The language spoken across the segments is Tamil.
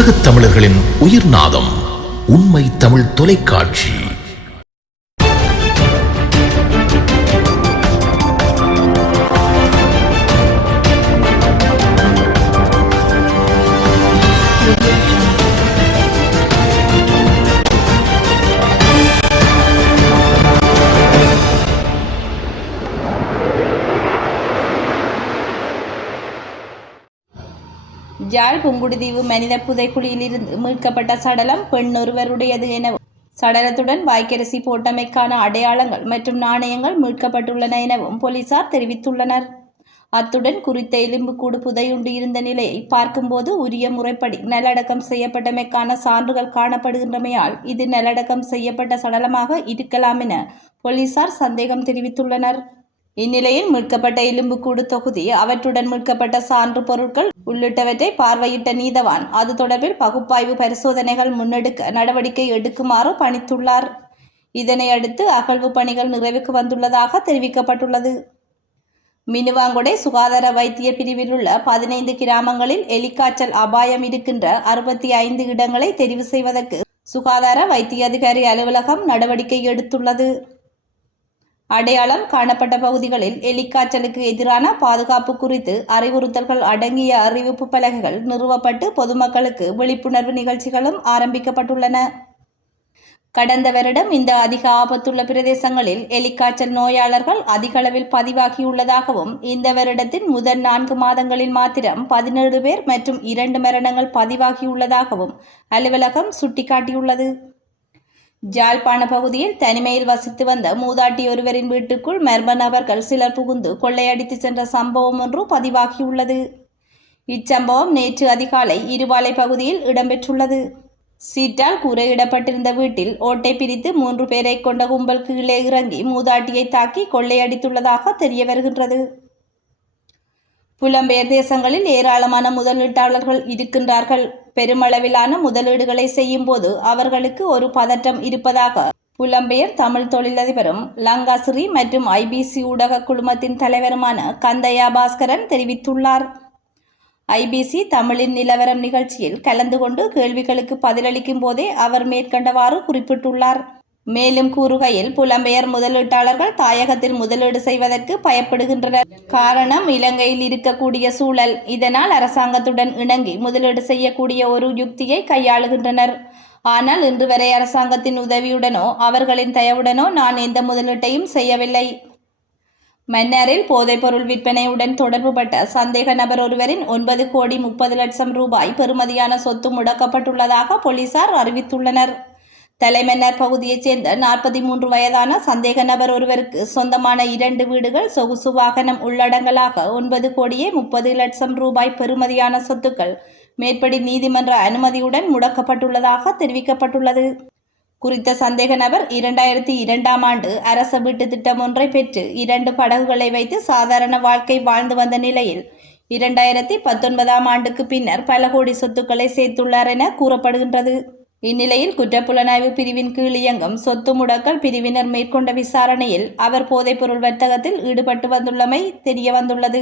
உலகத் தமிழர்களின் உயிர்நாதம் உண்மை தமிழ் தொலைக்காட்சி. யாழ் புங்குடுதீவு மனித புதைக்குழியில் இருந்து மீட்கப்பட்ட சடலம் பெண் ஒருவருடையது எனவும் சடலத்துடன் வாய்க்கரிசி போட்டமைக்கான அடையாளங்கள் மற்றும் நாணயங்கள் மீட்கப்பட்டுள்ளன எனவும் போலீசார் தெரிவித்துள்ளனர். அத்துடன் குறித்த எலும்புக்கூடு புதையுண்டு இருந்த நிலையை பார்க்கும்போது உரிய முறைப்படி நல்லடக்கம் செய்யப்பட்டமைக்கான சான்றுகள் காணப்படுகின்றமையால் இது நல்லடக்கம் செய்யப்பட்ட சடலமாக இருக்கலாம் என போலீசார் சந்தேகம் தெரிவித்துள்ளனர். இந்நிலையில் மீட்கப்பட்ட எலும்புக்கூடு தொகுதி அவற்றுடன் மீட்கப்பட்ட சான்று பொருட்கள் உள்ளிட்டவற்றை பார்வையிட்ட நீதவான் அது தொடர்பில் பகுப்பாய்வு பரிசோதனைகள் முன்னெடுக்க நடவடிக்கை எடுக்குமாறு பணித்துள்ளார். இதனை அடுத்து அகழ்வு பணிகள் நிறைவுக்கு வந்துள்ளதாக தெரிவிக்கப்பட்டுள்ளது. மினுவாங்குடை சுகாதார வைத்திய பிரிவில் உள்ள 15 கிராமங்களில் எலிக்காய்ச்சல் அபாயம் இருக்கின்ற 65 இடங்களை தெரிவு செய்வதற்கு சுகாதார வைத்திய அதிகாரி அலுவலகம் நடவடிக்கை எடுத்துள்ளது. அடையாளம் காணப்பட்ட பகுதிகளில் எலிக்காய்ச்சலுக்கு எதிரான பாதுகாப்பு குறித்து அறிவுறுத்தல்கள் அடங்கிய அறிவிப்பு பலகைகள் நிறுவப்பட்டு பொதுமக்களுக்கு விழிப்புணர்வு நிகழ்ச்சிகளும் ஆரம்பிக்கப்பட்டுள்ளன. கடந்த வருடம் இந்த அதிக ஆபத்துள்ள பிரதேசங்களில் எலிக்காய்ச்சல் நோயாளர்கள் அதிக அளவில் பதிவாகியுள்ளதாகவும் இந்த வருடத்தின் முதல் 4 மாதங்களில் மாத்திரம் 17 பேர் மற்றும் 2 மரணங்கள் பதிவாகியுள்ளதாகவும் அலுவலகம் சுட்டிக்காட்டியுள்ளது. ஜாழ்ப்பாண பகுதியில் தனிமையில் வசித்து வந்த மூதாட்டி ஒருவரின் வீட்டுக்குள் மர்ம நபர்கள் சிலர் புகுந்து கொள்ளையடித்து சென்ற சம்பவம் ஒன்று பதிவாகியுள்ளது. இச்சம்பவம் நேற்று அதிகாலை இருவாலை பகுதியில் இடம்பெற்றுள்ளது. சீட்டால் கூரையிடப்பட்டிருந்த வீட்டில் ஓட்டை பிரித்து 3 பேரை கொண்ட கும்பல் கீழே இறங்கி மூதாட்டியை தாக்கி கொள்ளையடித்துள்ளதாக தெரிய வருகின்றது. புலம்பெயர் தேசங்களில் ஏராளமான முதலீட்டாளர்கள் இருக்கின்றார்கள். பெருமளவிலான முதலீடுகளை செய்யும் போது அவர்களுக்கு ஒரு பதற்றம் இருப்பதாக புலம்பெயர் தமிழ் தொழிலதிபரும் லங்காசிறி மற்றும் ஐபிசி ஊடக குழுமத்தின் தலைவருமான கந்தையா பாஸ்கரன் தெரிவித்துள்ளார். ஐபிசி தமிழின் நிலவரம் நிகழ்ச்சியில் கலந்து கொண்டு கேள்விகளுக்கு பதிலளிக்கும் போதே அவர் மேற்கண்டவாறு குறிப்பிட்டுள்ளார். மேலும் கூறுகையில் புலம்பெயர் முதலீட்டாளர்கள் தாயகத்தில் முதலீடு செய்வதற்கு பயப்படுகின்றனர். காரணம் இலங்கையில் இருக்கக்கூடிய சூழல். இதனால் அரசாங்கத்துடன் இணங்கி முதலீடு செய்யக்கூடிய ஒரு யுக்தியை கையாளுகின்றனர். ஆனால் இன்று வரை அரசாங்கத்தின் உதவியுடனோ அவர்களின் தயவுடனோ நான் எந்த முதலீட்டையும் செய்யவில்லை. மன்னாரில் போதைப்பொருள் விற்பனையுடன் தொடர்புபட்ட சந்தேக நபர் ஒருவரின் 9 கோடி 30 லட்சம் ரூபாய் பெறுமதியான சொத்து முடக்கப்பட்டுள்ளதாக போலீசார் அறிவித்துள்ளனர். தலைமன்னார் பகுதியைச் சேர்ந்த 43 வயதான சந்தேக நபர் ஒருவருக்கு சொந்தமான 2 வீடுகள் சொகுசு வாகனம் உள்ளடங்கலாக 9 கோடியே 30 லட்சம் ரூபாய் பெறுமதியான சொத்துக்கள் மேற்படி நீதிமன்ற அனுமதியுடன் முடக்கப்பட்டுள்ளதாக தெரிவிக்கப்பட்டுள்ளது. குறித்த சந்தேக நபர் 2002ஆம் ஆண்டு அரச வீட்டு திட்டம் ஒன்றை பெற்று 2 படகுகளை வைத்து சாதாரண வாழ்க்கை வாழ்ந்து வந்த நிலையில் 2019ஆம் ஆண்டுக்கு பின்னர் பல கோடி சொத்துக்களை சேர்த்துள்ளார் என கூறப்படுகின்றது. இந்நிலையில் குற்றப்புலனாய்வு பிரிவின் கீழ் இயங்கும் சொத்து முடக்கல் பிரிவினர் மேற்கொண்ட விசாரணையில் அவர் போதைப்பொருள் வர்த்தகத்தில் ஈடுபட்டு வந்துள்ளமை தெரிய வந்துள்ளது.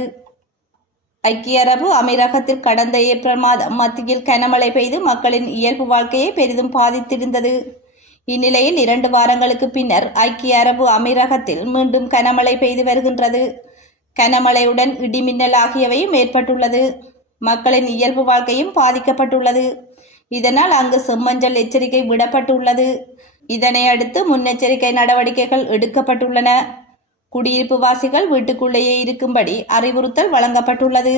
ஐக்கிய அரபு அமீரகத்தில் கடந்த ஏப்ரல் மாதம் மத்தியில் கனமழை பெய்து மக்களின் இயல்பு வாழ்க்கையை பெரிதும் பாதித்திருந்தது. இந்நிலையில் 2 வாரங்களுக்கு பின்னர் ஐக்கிய அரபு அமீரகத்தில் மீண்டும் கனமழை பெய்து வருகின்றது. கனமழையுடன் இடிமின்னல் ஆகியவையும் ஏற்பட்டுள்ளது. மக்களின் இயல்பு வாழ்க்கையும் பாதிக்கப்பட்டுள்ளது. இதனால் அங்கு செம்மஞ்சள் எச்சரிக்கை விடப்பட்டுள்ளது. இதனை அடுத்து முன்னெச்சரிக்கை நடவடிக்கைகள் எடுக்கப்பட்டுள்ளன. குடியிருப்பு வாசிகள் வீட்டுக்குள்ளேயே இருக்கும்படி அறிவுறுத்தல் வழங்கப்பட்டுள்ளது.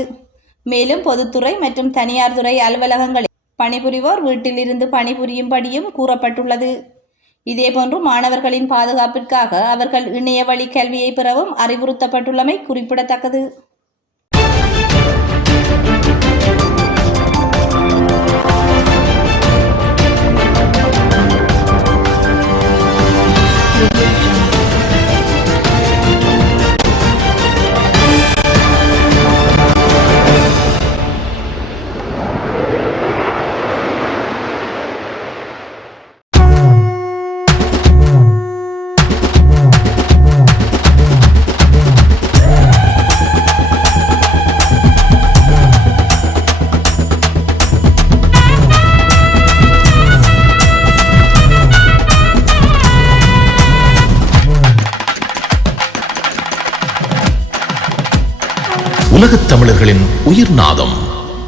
மேலும் பொதுத்துறை மற்றும் தனியார் துறை அலுவலகங்களில் பணிபுரிவோர் வீட்டில் இருந்து பணிபுரியும்படியும் கூறப்பட்டுள்ளது. இதேபோன்று மாணவர்களின் பாதுகாப்பிற்காக அவர்கள் இணைய வழி கல்வியை பெறவும் அறிவுறுத்தப்பட்டுள்ளமை குறிப்பிடத்தக்கது. உலகத் தமிழர்களின் உயிர்நாதம்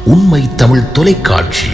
உண்மை தமிழ் தொலைக்காட்சி.